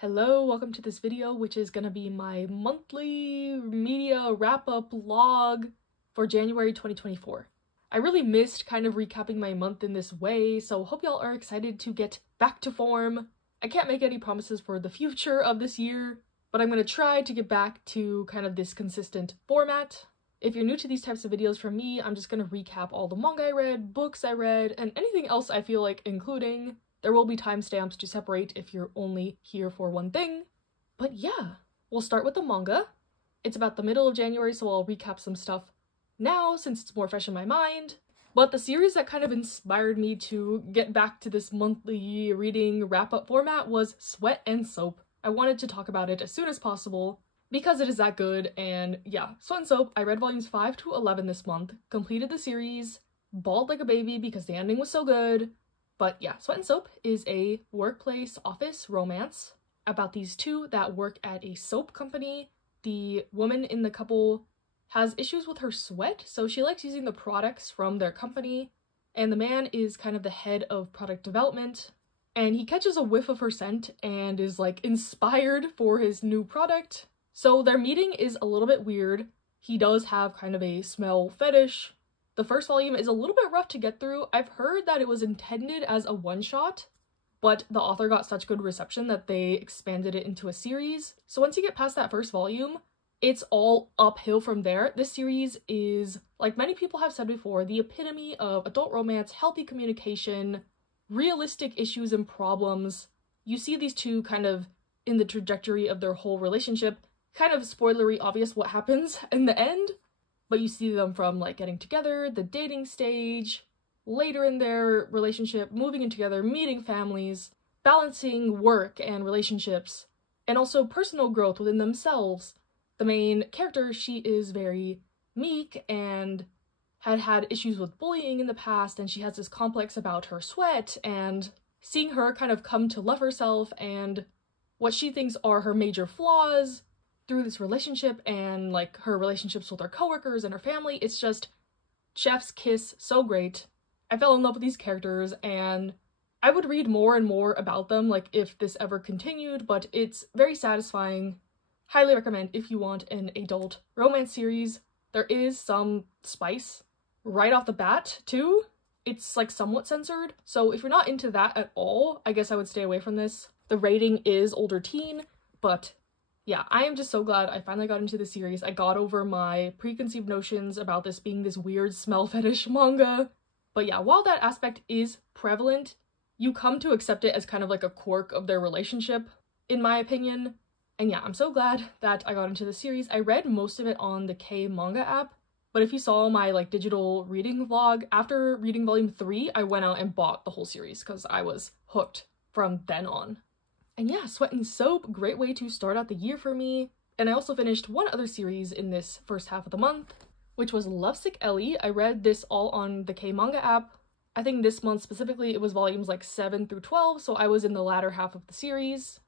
Hello, welcome to this video, which is gonna be my monthly media wrap-up log for January 2024. I really missed kind of recapping my month in this way, so hope y'all are excited to get back to form. I can't make any promises for the future of this year, but I'm gonna try to get back to kind of this consistent format. If you're new to these types of videos from me, I'm just gonna recap all the manga I read, books I read, and anything else I feel like including. There will be timestamps to separate if you're only here for one thing. But yeah, we'll start with the manga. It's about the middle of January, so I'll recap some stuff now since it's more fresh in my mind. But the series that kind of inspired me to get back to this monthly reading wrap-up format was Sweat and Soap. I wanted to talk about it as soon as possible because it is that good, and yeah, Sweat and Soap, I read volumes 5 to 11 this month, completed the series, bawled like a baby because the ending was so good. But yeah, Sweat and Soap is a workplace office romance about these two that work at a soap company. The woman in the couple has issues with her sweat, so she likes using the products from their company, and the man is kind of the head of product development, and he catches a whiff of her scent and is like inspired for his new product. So their meeting is a little bit weird. He does have kind of a smell fetish. The first volume is a little bit rough to get through. I've heard that it was intended as a one-shot, but the author got such good reception that they expanded it into a series. So once you get past that first volume, it's all uphill from there. This series is, like many people have said before, the epitome of adult romance, healthy communication, realistic issues and problems. You see these two kind of in the trajectory of their whole relationship. Kind of spoilery obvious what happens in the end. But you see them from like getting together, the dating stage, later in their relationship, moving in together, meeting families, balancing work and relationships, and also personal growth within themselves. The main character, she is very meek and had issues with bullying in the past, and she has this complex about her sweat, and seeing her kind of come to love herself and what she thinks are her major flaws through this relationship and like her relationships with her coworkers and her family. It's just chef's kiss, so great. I fell in love with these characters and I would read more and more about them like if this ever continued, but it's very satisfying. Highly recommend if you want an adult romance series. There is some spice right off the bat too. It's like somewhat censored, so if you're not into that at all, I guess I would stay away from this. The rating is older teen, but yeah, I am just so glad I finally got into the series. I got over my preconceived notions about this being this weird smell fetish manga. But yeah, while that aspect is prevalent, you come to accept it as kind of like a quirk of their relationship, in my opinion. And yeah, I'm so glad that I got into the series. I read most of it on the K manga app, but if you saw my like digital reading vlog, after reading volume 3, I went out and bought the whole series because I was hooked from then on. And yeah, Sweat and Soap, great way to start out the year for me. And I also finished one other series in this first half of the month, which was Lovesick Ellie. I read this all on the K manga app. I think this month specifically it was volumes like 7 through 12, so I was in the latter half of the series.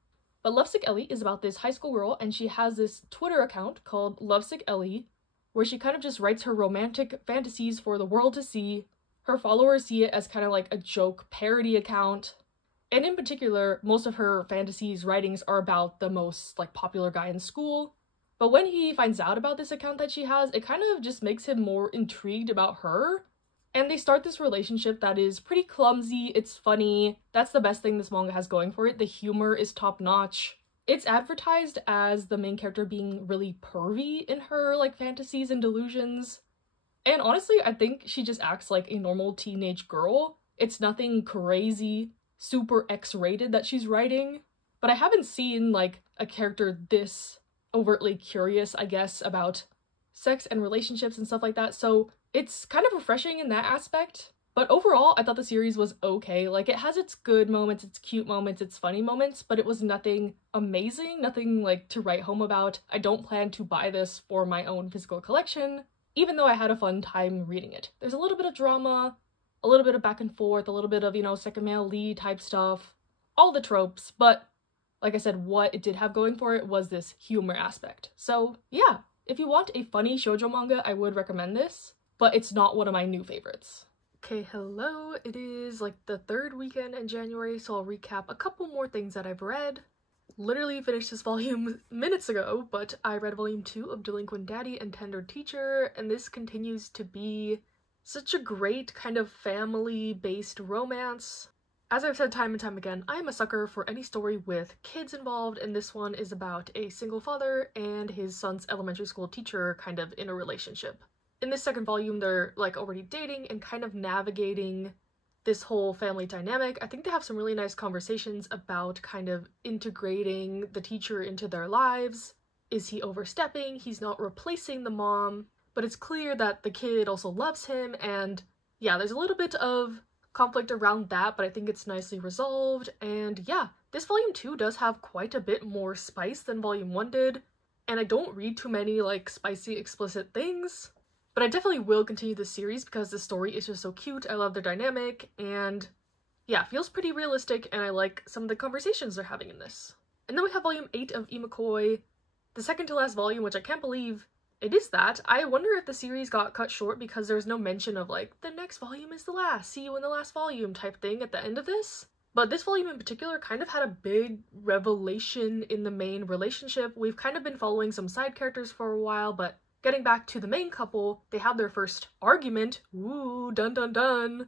But Lovesick Ellie is about this high school girl, and she has this Twitter account called Lovesick Ellie, where she kind of just writes her romantic fantasies for the world to see. Her followers see it as kind of like a joke parody account. And in particular, most of her fantasies writings are about the most like popular guy in school. But when he finds out about this account that she has, it kind of just makes him more intrigued about her. And they start this relationship that is pretty clumsy, it's funny. That's the best thing this manga has going for it. The humor is top notch. It's advertised as the main character being really pervy in her like fantasies and delusions. And honestly, I think she just acts like a normal teenage girl. It's nothing crazy, super X-rated that she's writing, but I haven't seen like a character this overtly curious, I guess, about sex and relationships and stuff like that, so it's kind of refreshing in that aspect. But overall, I thought the series was okay. Like, it has its good moments, its cute moments, its funny moments, but it was nothing amazing, nothing like to write home about. I don't plan to buy this for my own physical collection, even though I had a fun time reading it. There's a little bit of drama, a little bit of back and forth, a little bit of, you know, second male lead type stuff, all the tropes, but like I said, what it did have going for it was this humor aspect. So yeah, if you want a funny shoujo manga, I would recommend this, but it's not one of my new favorites. Okay, hello, it is like the third weekend in January, so I'll recap a couple more things that I've read. literally finished this volume minutes ago, but I read volume 2 of Delinquent Daddy and Tender Teacher, and this continues to be such a great kind of family-based romance. As I've said time and time again, I am a sucker for any story with kids involved, and this one is about a single father and his son's elementary school teacher kind of in a relationship. In this second volume, they're like already dating and kind of navigating this whole family dynamic. I think they have some really nice conversations about kind of integrating the teacher into their lives. Is he overstepping? He's not replacing the mom, but it's clear that the kid also loves him, and yeah, there's a little bit of conflict around that, but I think it's nicely resolved. And yeah, this volume 2 does have quite a bit more spice than volume 1 did, and I don't read too many like spicy explicit things, but I definitely will continue this series because the story is just so cute. I love their dynamic, and yeah, it feels pretty realistic, and I like some of the conversations they're having in this. And then we have volume 8 of Imakoi, the second to last volume, which I can't believe it is that. I wonder if the series got cut short because there's no mention of like, the next volume is the last, see you in the last volume type thing at the end of this. But this volume in particular kind of had a big revelation in the main relationship. We've kind of been following some side characters for a while, but getting back to the main couple, they had their first argument. Ooh, dun dun dun.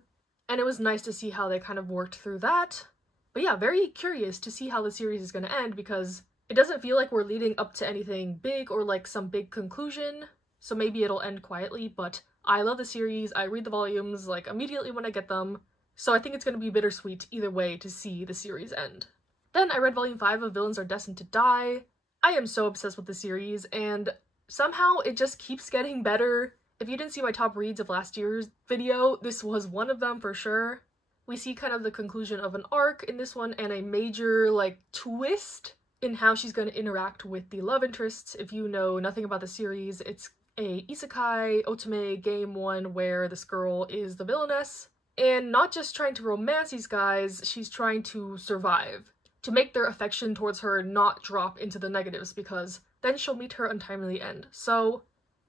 And it was nice to see how they kind of worked through that. But yeah, very curious to see how the series is going to end because it doesn't feel like we're leading up to anything big or like some big conclusion, so maybe it'll end quietly, but I love the series. I read the volumes like immediately when I get them, so I think it's going to be bittersweet either way to see the series end. Then I read volume 5 of Villains Are Destined to Die. I am so obsessed with the series, and somehow it just keeps getting better. If you didn't see my top reads of last year's video, this was one of them for sure. We see kind of the conclusion of an arc in this one and a major like twist in how she's going to interact with the love interests. If you know nothing about the series, it's a isekai otome game one where this girl is the villainess, and not just trying to romance these guys, she's trying to survive, to make their affection towards her not drop into the negatives, because then she'll meet her untimely end. So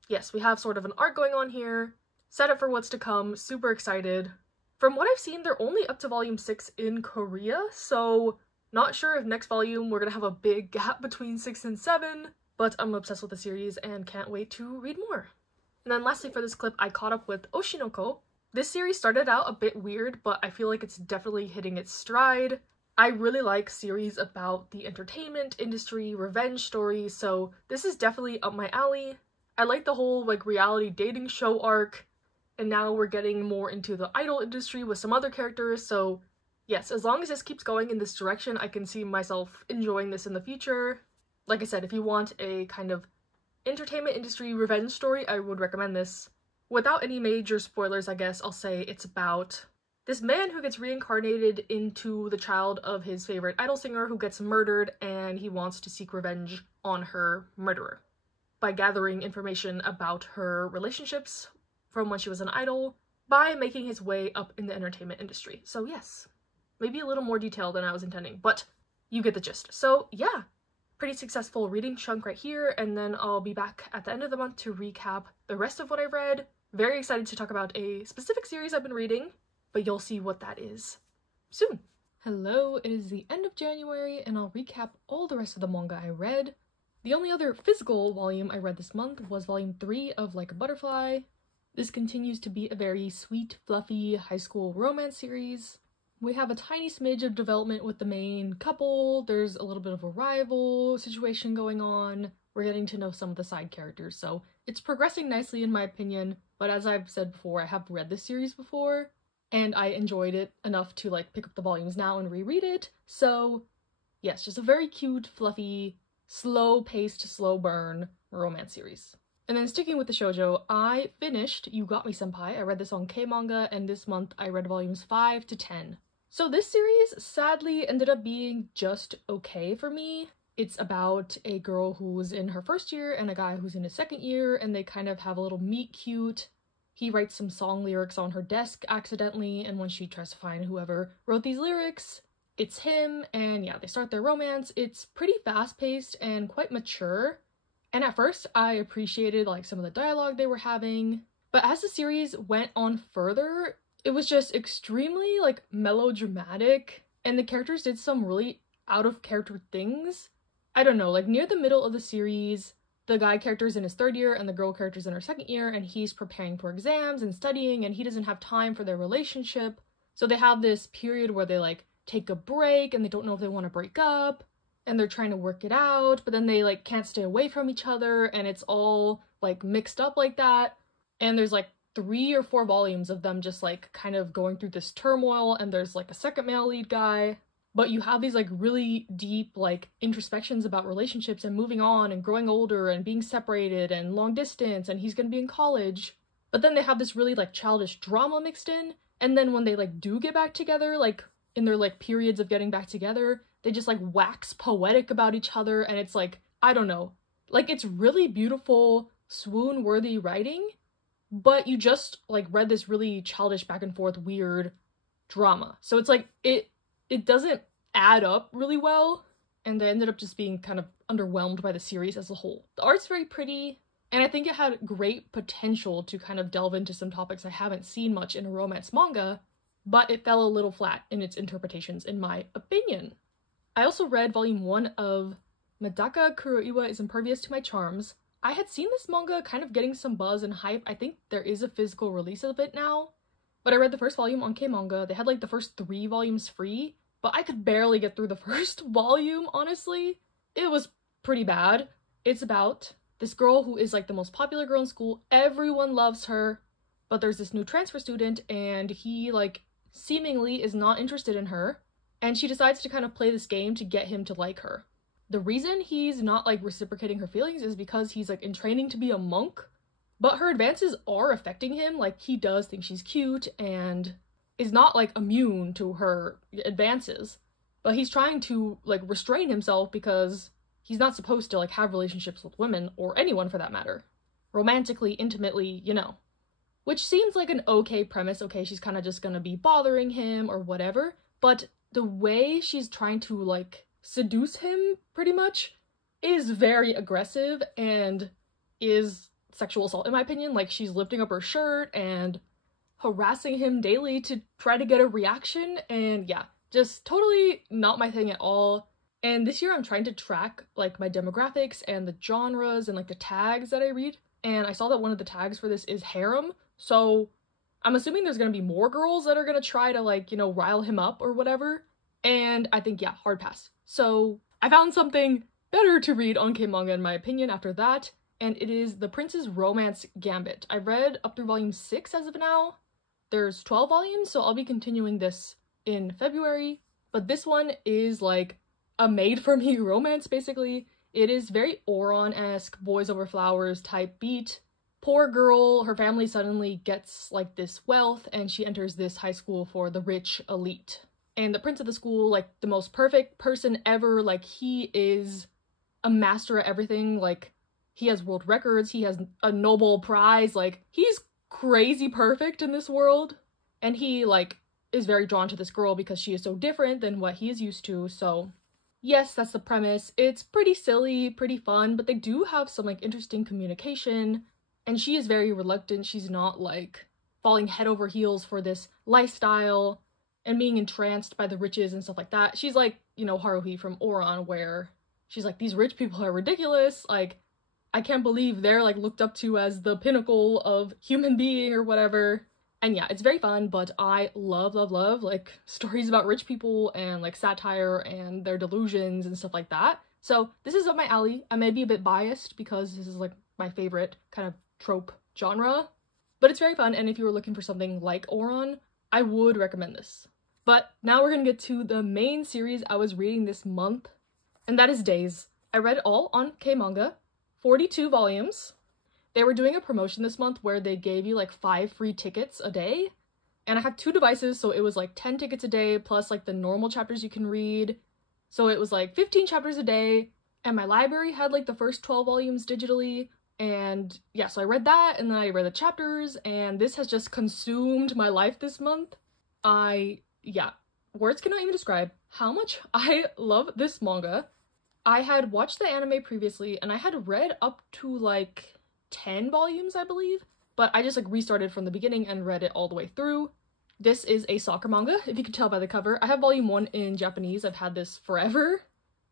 yes, we have sort of an arc going on here, set up for what's to come, super excited. From what I've seen, they're only up to volume 6 in Korea, so not sure if next volume we're gonna have a big gap between 6 and 7, but I'm obsessed with the series and can't wait to read more. And then lastly for this clip, I caught up with Oshinoko. This series started out a bit weird, but I feel like it's definitely hitting its stride. I really like series about the entertainment industry, revenge stories, so this is definitely up my alley. I like the whole like reality dating show arc, and now we're getting more into the idol industry with some other characters, so yes, as long as this keeps going in this direction, I can see myself enjoying this in the future. Like I said, if you want a kind of entertainment industry revenge story, I would recommend this. Without any major spoilers, I guess, I'll say it's about this man who gets reincarnated into the child of his favorite idol singer who gets murdered, and he wants to seek revenge on her murderer by gathering information about her relationships from when she was an idol by making his way up in the entertainment industry. So yes. Maybe a little more detail than I was intending, but you get the gist. So yeah, pretty successful reading chunk right here, and then I'll be back at the end of the month to recap the rest of what I've read. Very excited to talk about a specific series I've been reading, but you'll see what that is soon. Hello, it is the end of January, and I'll recap all the rest of the manga I read. The only other physical volume I read this month was volume 3 of Like a Butterfly. This continues to be a very sweet, fluffy high school romance series. We have a tiny smidge of development with the main couple, there's a little bit of a rival situation going on, we're getting to know some of the side characters, so it's progressing nicely in my opinion, but as I've said before, I have read this series before, and I enjoyed it enough to like pick up the volumes now and reread it, so yes, just a very cute, fluffy, slow-paced, slow burn romance series. And then sticking with the shoujo, I finished You Got Me Senpai. I read this on K-Manga, and this month I read volumes 5 to 10. So this series sadly ended up being just okay for me. It's about a girl who's in her first year and a guy who's in his second year, and they kind of have a little meet cute. He writes some song lyrics on her desk accidentally, and when she tries to find whoever wrote these lyrics, it's him, and yeah, they start their romance. It's pretty fast-paced and quite mature. And at first, I appreciated like some of the dialogue they were having, but as the series went on further, it was just extremely like melodramatic, and the characters did some really out of character things. I don't know, like near the middle of the series, the guy character's in his 3rd year and the girl character's in her 2nd year, and he's preparing for exams and studying, and he doesn't have time for their relationship. So they have this period where they like take a break and they don't know if they want to break up, and they're trying to work it out, but then they like can't stay away from each other, and it's all like mixed up like that. And there's like 3 or 4 volumes of them just like kind of going through this turmoil, and there's like a second male lead guy. But you have these like really deep like introspections about relationships and moving on and growing older and being separated and long distance, and he's gonna be in college. But then they have this really like childish drama mixed in, and then when they like do get back together, like in their like periods of getting back together, they just like wax poetic about each other, and it's like, I don't know. Like it's really beautiful, swoon-worthy writing, but you just like read this really childish back and forth weird drama. So it's like it doesn't add up really well, and I ended up just being kind of underwhelmed by the series as a whole. The art's very pretty, and I think it had great potential to kind of delve into some topics I haven't seen much in a romance manga, but it fell a little flat in its interpretations in my opinion. I also read volume 1 of Medaka Kuroiwa is Impervious to My Charms. I had seen this manga kind of getting some buzz and hype. I think there is a physical release of it now. But I read the first volume on K-Manga. They had like the first 3 volumes free, but I could barely get through the first volume, honestly. It was pretty bad. It's about this girl who is like the most popular girl in school. Everyone loves her, but there's this new transfer student, and he like seemingly is not interested in her, and she decides to kind of play this game to get him to like her. The reason he's not like reciprocating her feelings is because he's like in training to be a monk, but her advances are affecting him. Like he does think she's cute and is not like immune to her advances, but he's trying to like restrain himself because he's not supposed to like have relationships with women, or anyone for that matter. Romantically, intimately, you know. Which seems like an okay premise. Okay, she's kind of just gonna be bothering him or whatever, but the way she's trying to like seduce him pretty much is very aggressive and is sexual assault in my opinion. Like she's lifting up her shirt and harassing him daily to try to get a reaction, and yeah, just totally not my thing at all. And this year I'm trying to track like my demographics and the genres and like the tags that I read, and I saw that one of the tags for this is harem, so I'm assuming there's gonna be more girls that are gonna try to like, you know, rile him up or whatever, and I think, yeah, hard pass. So I found something better to read on K-Manga in my opinion after that, and it is The Prince's Romance Gambit. I've read up through volume 6 as of now. There's 12 volumes, so I'll be continuing this in February, but this one is like a made-for-me romance, basically. It is very Oron-esque, Boys Over Flowers type beat. Poor girl, her family suddenly gets like this wealth, and she enters this high school for the rich elite. And the prince of the school, like the most perfect person ever, like he is a master at everything, like he has world records, he has a Nobel Prize, like he's crazy perfect in this world. And he like is very drawn to this girl because she is so different than what he is used to. So yes, that's the premise. It's pretty silly, pretty fun, but they do have some like interesting communication, and she is very reluctant. She's not like falling head over heels for this lifestyle and being entranced by the riches and stuff like that. She's like, you know, Haruhi from Oron, where she's like, these rich people are ridiculous, like I can't believe they're like looked up to as the pinnacle of human being or whatever. And yeah, it's very fun, but I love like stories about rich people and like satire and their delusions and stuff like that. So this is up my alley. I may be a bit biased because this is like my favorite kind of trope genre, but it's very fun, and if you were looking for something like Oron, I would recommend this. But now we're gonna get to the main series I was reading this month, and that is Days. I read it all on K-Manga, 42 volumes. They were doing a promotion this month where they gave you like 5 free tickets a day, and I have 2 devices, so it was like 10 tickets a day plus like the normal chapters you can read. So it was like 15 chapters a day, and my library had like the first 12 volumes digitally, and yeah, so I read that, and then I read the chapters, and this has just consumed my life this month. Yeah, words cannot even describe how much I love this manga. I had watched the anime previously, and I had read up to like 10 volumes, I believe, but I just like restarted from the beginning and read it all the way through. This is a soccer manga, if you can tell by the cover. I have volume 1 in Japanese. I've had this forever.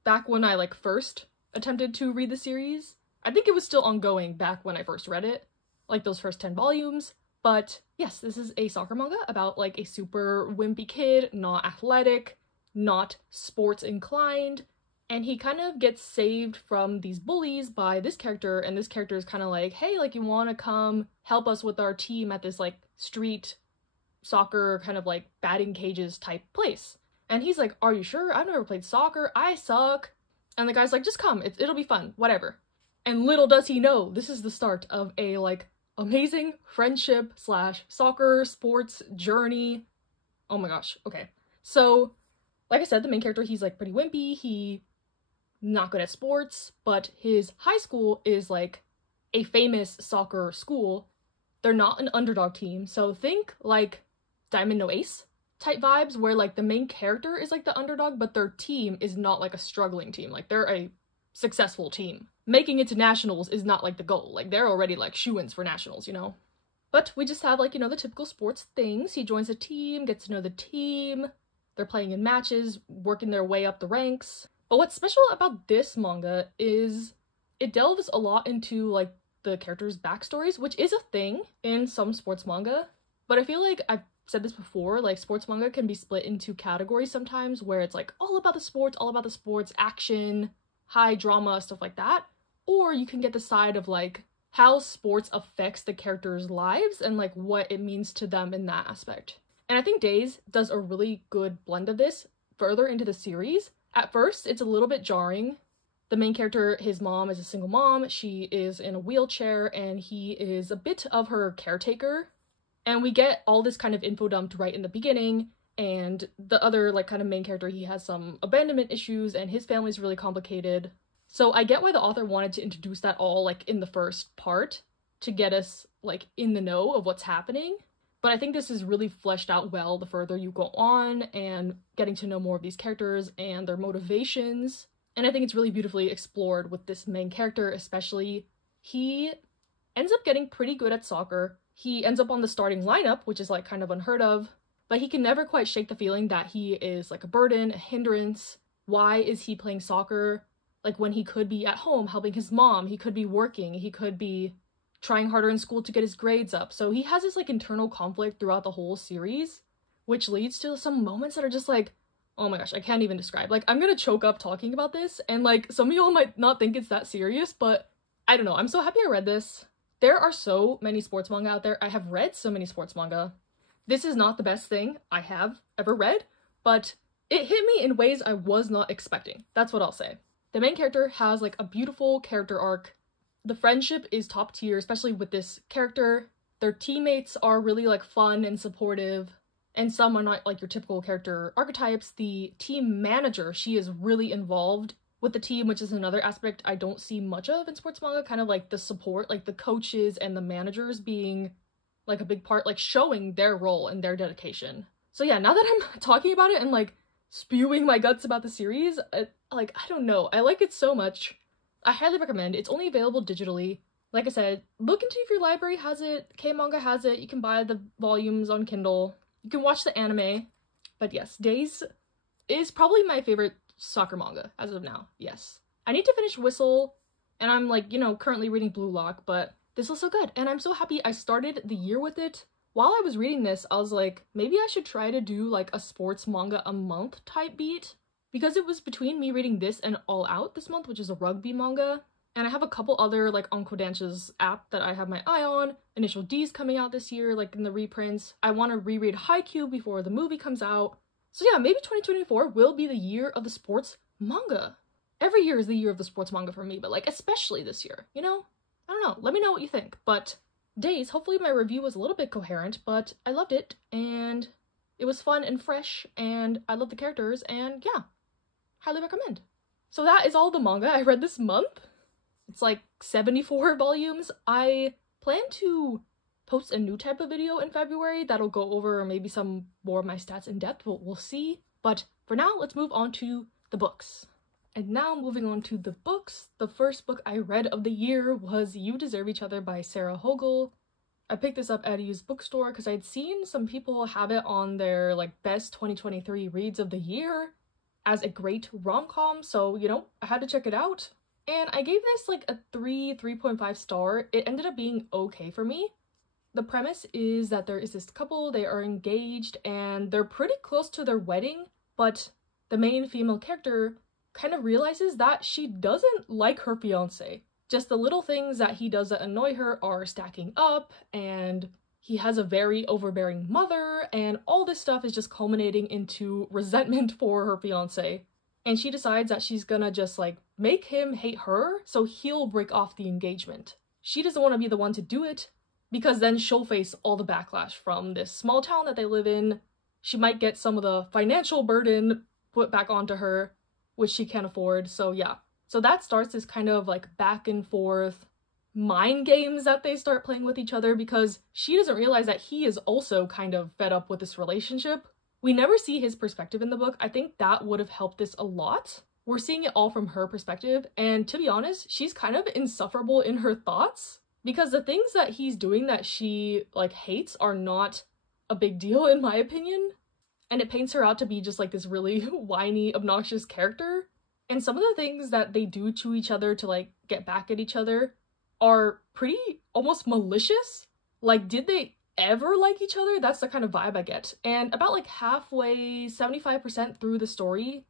Back when I like first attempted to read the series. I think it was still ongoing back when I first read it, like those first 10 volumes. But yes, this is a soccer manga about like a super wimpy kid, not athletic, not sports inclined, and he kind of gets saved from these bullies by this character, and this character is kind of like, hey, like, you want to come help us with our team at this like street soccer kind of like batting cages type place. And he's like, are you sure? I've never played soccer, I suck. And the guy's like, just come, it'll be fun, whatever. And little does he know, this is the start of a like amazing friendship slash soccer sports journey. Oh my gosh, okay. So like I said, the main character, he's like pretty wimpy, he not good at sports, but his high school is like a famous soccer school. They're not an underdog team, so think like Diamond No Ace type vibes, where like the main character is like the underdog, but their team is not like a struggling team. Like, they're a successful team. Making it to nationals is not like the goal. Like, they're already like shoo-ins for nationals, you know? But we just have like, you know, the typical sports things. He joins a team, gets to know the team, they're playing in matches, working their way up the ranks. But what's special about this manga is it delves a lot into like the characters' backstories, which is a thing in some sports manga. But I feel like I've said this before, like sports manga can be split into categories sometimes where it's like all about the sports, action, high drama, stuff like that. Or you can get the side of like how sports affects the characters' lives and like what it means to them in that aspect. And I think Days does a really good blend of this further into the series. At first, it's a little bit jarring. The main character, his mom is a single mom, she is in a wheelchair, and he is a bit of her caretaker. And we get all this kind of info dumped right in the beginning, and the other like kind of main character, he has some abandonment issues, and his family's really complicated. So I get why the author wanted to introduce that all like in the first part, to get us like in the know of what's happening. But I think this is really fleshed out well the further you go on and getting to know more of these characters and their motivations. And I think it's really beautifully explored with this main character especially. He ends up getting pretty good at soccer. He ends up on the starting lineup, which is like kind of unheard of. But he can never quite shake the feeling that he is like a burden, a hindrance. Why is he playing soccer? Like, when he could be at home helping his mom, he could be working, he could be trying harder in school to get his grades up. So he has this like internal conflict throughout the whole series, which leads to some moments that are just like, oh my gosh, I can't even describe. Like, I'm gonna choke up talking about this, and like some of y'all might not think it's that serious, but I don't know, I'm so happy I read this. There are so many sports manga out there. I have read so many sports manga. This is not the best thing I have ever read, but it hit me in ways I was not expecting. That's what I'll say. The main character has like a beautiful character arc. The friendship is top tier, especially with this character. Their teammates are really like fun and supportive, and some are not like your typical character archetypes. The team manager, she is really involved with the team, which is another aspect I don't see much of in sports manga, kind of like the support, like the coaches and the managers being like a big part, like showing their role and their dedication. So yeah, now that I'm talking about it and like spewing my guts about the series, I don't know, I like it so much. I highly recommend. It's only available digitally. Like I said, look into if your library has it, K-Manga has it, you can buy the volumes on Kindle, you can watch the anime. But yes, Days is probably my favorite soccer manga as of now, yes. I need to finish Whistle, and I'm like, you know, currently reading Blue Lock, but this was so good, and I'm so happy I started the year with it. While I was reading this, I was like, maybe I should try to do like a sports manga a month type beat. Because it was between me reading this and All Out this month, which is a rugby manga. And I have a couple other, like, Onkodansha's app that I have my eye on. Initial D's coming out this year, like, in the reprints. I want to reread Haikyuu before the movie comes out. So yeah, maybe 2024 will be the year of the sports manga. Every year is the year of the sports manga for me, but, like, especially this year, you know? I don't know. Let me know what you think. But Days, hopefully my review was a little bit coherent, but I loved it, and it was fun and fresh, and I love the characters, and yeah. Highly recommend. So that is all the manga I read this month. It's like 74 volumes. I plan to post a new type of video in February that'll go over maybe some more of my stats in depth. We'll see. But for now, let's move on to the books. And now moving on to the books. The first book I read of the year was You Deserve Each Other by Sarah Hogel. I picked this up at a used bookstore because I'd seen some people have it on their like best 2023 reads of the year as a great rom-com, so you know, I had to check it out. And I gave this like a 3.5 star. It ended up being okay for me. The premise is that there is this couple, they are engaged and they're pretty close to their wedding, but the main female character kind of realizes that she doesn't like her fiance. Just the little things that he does that annoy her are stacking up, and he has a very overbearing mother, and all this stuff is just culminating into resentment for her fiance. And she decides that she's gonna just like make him hate her so he'll break off the engagement. She doesn't want to be the one to do it because then she'll face all the backlash from this small town that they live in. She might get some of the financial burden put back onto her, which she can't afford, so yeah. So that starts this kind of like back and forth mind games that they start playing with each other because she doesn't realize that he is also kind of fed up with this relationship. We never see his perspective in the book. I think that would have helped this a lot. We're seeing it all from her perspective, and to be honest, she's kind of insufferable in her thoughts because the things that he's doing that she like hates are not a big deal in my opinion. And it paints her out to be just like this really whiny, obnoxious character. And some of the things that they do to each other to like get back at each other are pretty almost malicious. Like, did they ever like each other? That's the kind of vibe I get. And about like halfway, 75% through the story,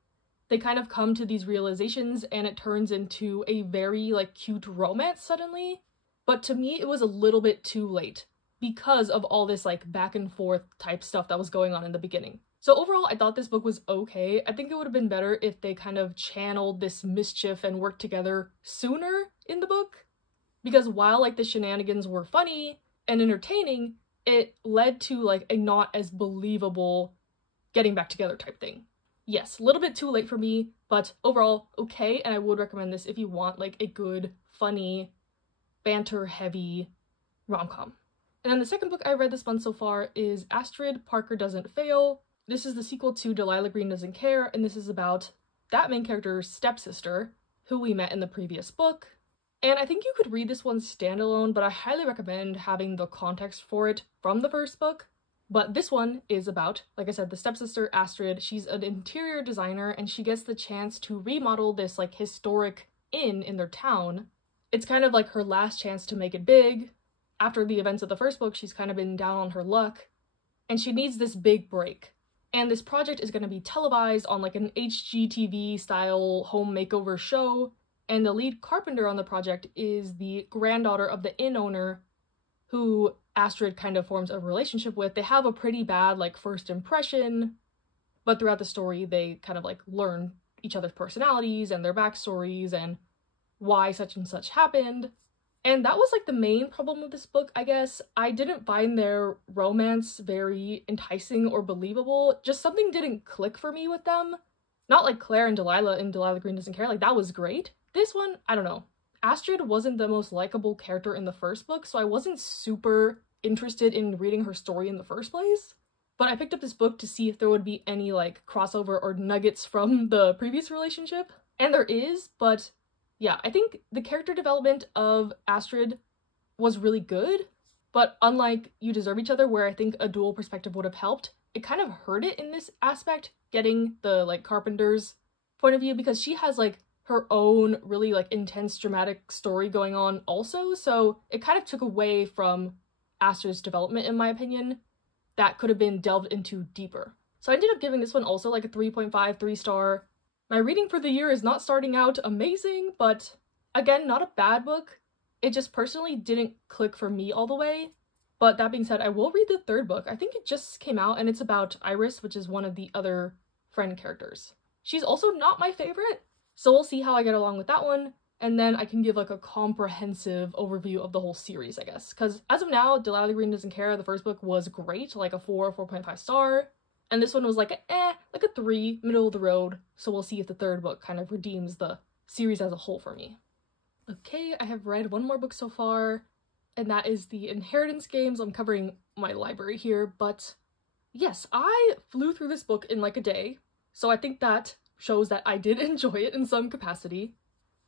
they kind of come to these realizations and it turns into a very like cute romance suddenly. But to me, it was a little bit too late because of all this like back and forth type stuff that was going on in the beginning. So overall, I thought this book was okay. I think it would have been better if they kind of channeled this mischief and worked together sooner in the book. Because while like the shenanigans were funny and entertaining, it led to like a not as believable getting back together type thing. Yes, a little bit too late for me, but overall okay, and I would recommend this if you want like a good, funny, banter-heavy rom-com. And then the second book I read this month so far is Astrid, Parker Doesn't Fail. This is the sequel to Delilah Green Doesn't Care, and this is about that main character's stepsister, who we met in the previous book. And I think you could read this one standalone, but I highly recommend having the context for it from the first book. But this one is about, like I said, the stepsister Astrid. She's an interior designer, and she gets the chance to remodel this like historic inn in their town. It's kind of like her last chance to make it big. After the events of the first book, she's kind of been down on her luck, and she needs this big break. And this project is going to be televised on like an HGTV style home makeover show, and the lead carpenter on the project is the granddaughter of the inn owner who Astrid kind of forms a relationship with. They have a pretty bad like first impression, but throughout the story they kind of like learn each other's personalities and their backstories and why such and such happened. And that was like the main problem with this book, I guess. I didn't find their romance very enticing or believable. Just something didn't click for me with them. Not like Claire and Delilah in Delilah Green Doesn't Care, like that was great. This one, I don't know. Astrid wasn't the most likable character in the first book, so I wasn't super interested in reading her story in the first place. But I picked up this book to see if there would be any like crossover or nuggets from the previous relationship. And there is, but yeah, I think the character development of Astrid was really good, but unlike You Deserve Each Other, where I think a dual perspective would have helped, it kind of hurt it in this aspect, getting the like carpenter's point of view, because she has like her own really like intense dramatic story going on also, so it kind of took away from Astrid's development in my opinion. That could have been delved into deeper. So I ended up giving this one also like a 3.5, 3-star. My reading for the year is not starting out amazing, but again, not a bad book. It just personally didn't click for me all the way. But that being said, I will read the third book. I think it just came out and it's about Iris, which is one of the other friend characters. She's also not my favorite, so we'll see how I get along with that one. And then I can give like a comprehensive overview of the whole series, I guess. Because as of now, Delilah Green Doesn't Care, the first book was great, like a 4.5 star. And this one was like a 3, middle of the road. So we'll see if the third book kind of redeems the series as a whole for me. Okay, I have read one more book so far, and that is the Inheritance Games. I'm covering my library here, but yes, I flew through this book in like a day. So I think that shows that I did enjoy it in some capacity.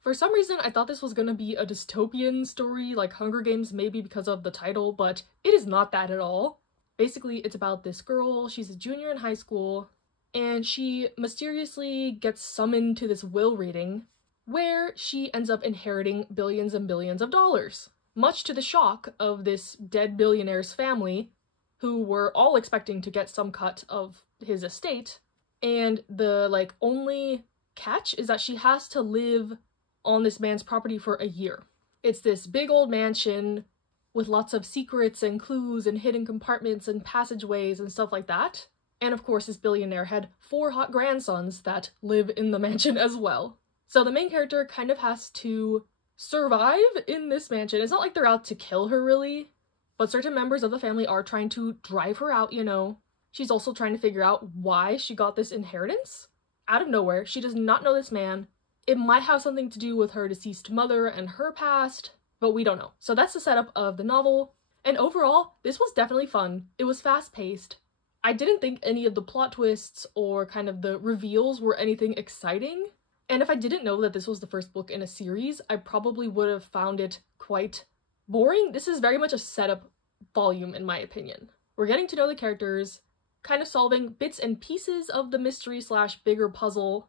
For some reason, I thought this was gonna be a dystopian story, like Hunger Games, maybe because of the title, but it is not that at all. Basically, it's about this girl, she's a junior in high school, and she mysteriously gets summoned to this will reading where she ends up inheriting billions and billions of dollars, much to the shock of this dead billionaire's family, who were all expecting to get some cut of his estate. And the, like, only catch is that she has to live on this man's property for a year. It's this big old mansion with lots of secrets and clues and hidden compartments and passageways and stuff like that. And of course, this billionaire had 4 hot grandsons that live in the mansion as well. So the main character kind of has to survive in this mansion. It's not like they're out to kill her, really, but certain members of the family are trying to drive her out, you know. She's also trying to figure out why she got this inheritance out of nowhere. She does not know this man. It might have something to do with her deceased mother and her past, but we don't know. So that's the setup of the novel. And overall, this was definitely fun. It was fast-paced. I didn't think any of the plot twists or kind of the reveals were anything exciting. And if I didn't know that this was the first book in a series, I probably would have found it quite boring. This is very much a setup volume, in my opinion. We're getting to know the characters, kind of solving bits and pieces of the mystery / bigger puzzle,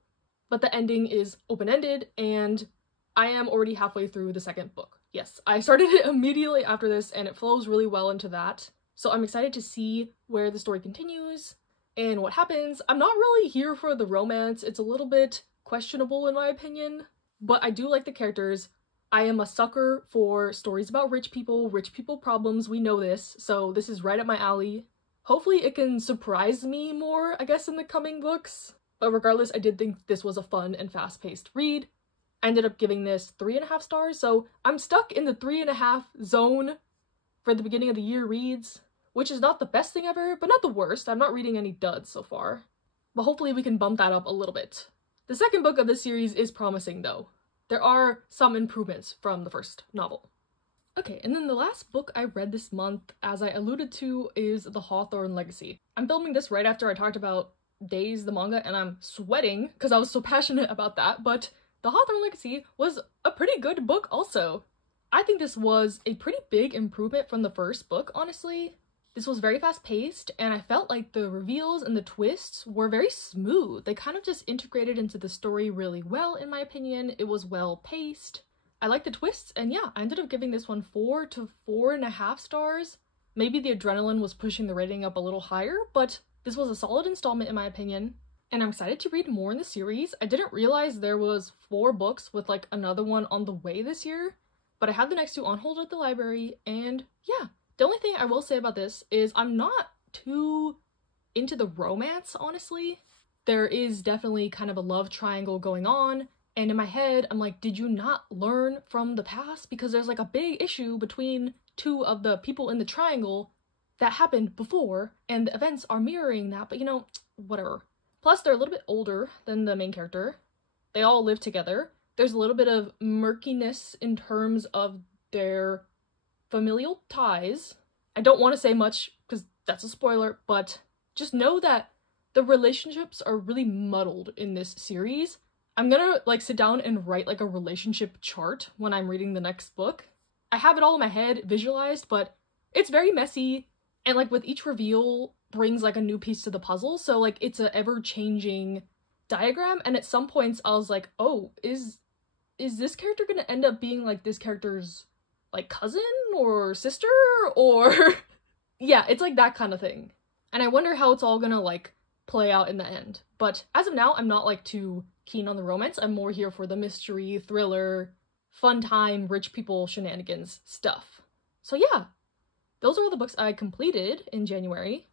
but the ending is open-ended, and I am already halfway through the second book. Yes, I started it immediately after this, and it flows really well into that. So I'm excited to see where the story continues and what happens. I'm not really here for the romance. It's a little bit questionable in my opinion, but I do like the characters. I am a sucker for stories about rich people problems. We know this, so this is right up my alley. Hopefully it can surprise me more, I guess, in the coming books. But regardless, I did think this was a fun and fast-paced read. I ended up giving this 3.5 stars, so I'm stuck in the 3.5 zone for the beginning of the year reads, which is not the best thing ever, but not the worst. I'm not reading any duds so far. But hopefully we can bump that up a little bit. The second book of this series is promising, though. There are some improvements from the first novel. Okay, and then the last book I read this month, as I alluded to, is The Hawthorne Legacy. I'm filming this right after I talked about Days, the manga, and I'm sweating because I was so passionate about that, but The Hawthorne Legacy was a pretty good book also. I think this was a pretty big improvement from the first book, honestly. This was very fast-paced, and I felt like the reveals and the twists were very smooth. They kind of just integrated into the story really well, in my opinion. It was well-paced. I liked the twists, and yeah, I ended up giving this one 4 to 4.5 stars. Maybe the adrenaline was pushing the rating up a little higher, but this was a solid installment in my opinion. And I'm excited to read more in the series. I didn't realize there was 4 books with like another one on the way this year, but I have the next 2 on hold at the library, and yeah. The only thing I will say about this is I'm not too into the romance, honestly. There is definitely kind of a love triangle going on, and in my head, I'm like, did you not learn from the past? Because there's like a big issue between 2 of the people in the triangle that happened before, and the events are mirroring that, but you know, whatever. Plus, they're a little bit older than the main character. They all live together. There's a little bit of murkiness in terms of their familial ties. I don't want to say much because that's a spoiler, but just know that the relationships are really muddled in this series. I'm gonna like sit down and write like a relationship chart when I'm reading the next book. I have it all in my head visualized, but it's very messy, and like with each reveal brings like a new piece to the puzzle, so like it's a ever-changing diagram, and at some points I was like, oh, is this character gonna end up being like this character's like cousin or sister, or yeah, it's like that kind of thing. And I wonder how it's all gonna like play out in the end. But as of now, I'm not like too keen on the romance. I'm more here for the mystery, thriller, fun time, rich people shenanigans stuff. So yeah, those are all the books I completed in January.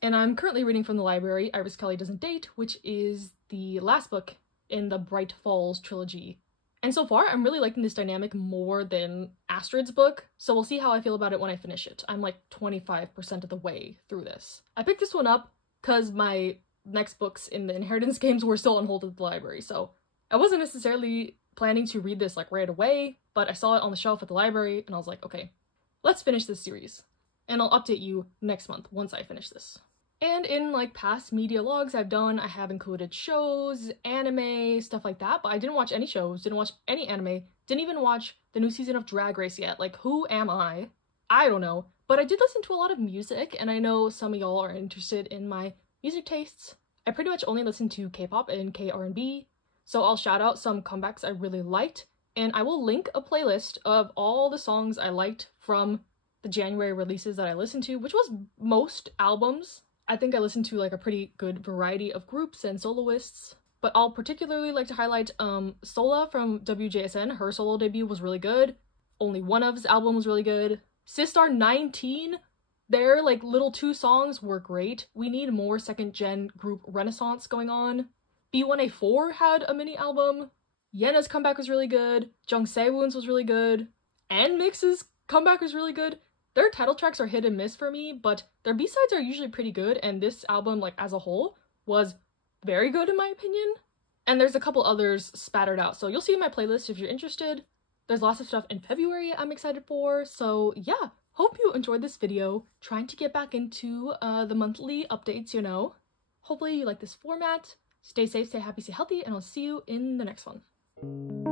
And I'm currently reading from the library Iris Kelly Doesn't Date, which is the last book in the Bright Falls trilogy. And so far, I'm really liking this dynamic more than Astrid's book, so we'll see how I feel about it when I finish it. I'm like 25% of the way through this. I picked this one up because my next books in the Inheritance games were still on hold at the library, so I wasn't necessarily planning to read this like right away, but I saw it on the shelf at the library, and I was like, okay, let's finish this series. And I'll update you next month once I finish this. And in like past media logs I've done, I have included shows, anime, stuff like that, but I didn't watch any shows, didn't watch any anime, didn't even watch the new season of Drag Race yet. Like, who am I? I don't know. But I did listen to a lot of music, and I know some of y'all are interested in my music tastes. I pretty much only listen to K-pop and K-R&B, so I'll shout out some comebacks I really liked, and I will link a playlist of all the songs I liked from the January releases that I listened to, which was most albums. I think I listened to like a pretty good variety of groups and soloists, but I'll particularly like to highlight Sola from WJSN. Her solo debut was really good. Only One Of's album was really good. Sistar 19, their like little 2 songs were great. We need more second gen group renaissance going on. B1A4 had a mini album. Yena's comeback was really good. Jung Se-woon's was really good. And Mix's comeback was really good. Their title tracks are hit and miss for me, but their B-sides are usually pretty good, and this album, like, as a whole, was very good in my opinion. And there's a couple others spattered out, so you'll see in my playlist if you're interested. There's lots of stuff in February I'm excited for, so yeah. Hope you enjoyed this video, trying to get back into the monthly updates, you know. Hopefully you like this format. Stay safe, stay happy, stay healthy, and I'll see you in the next one.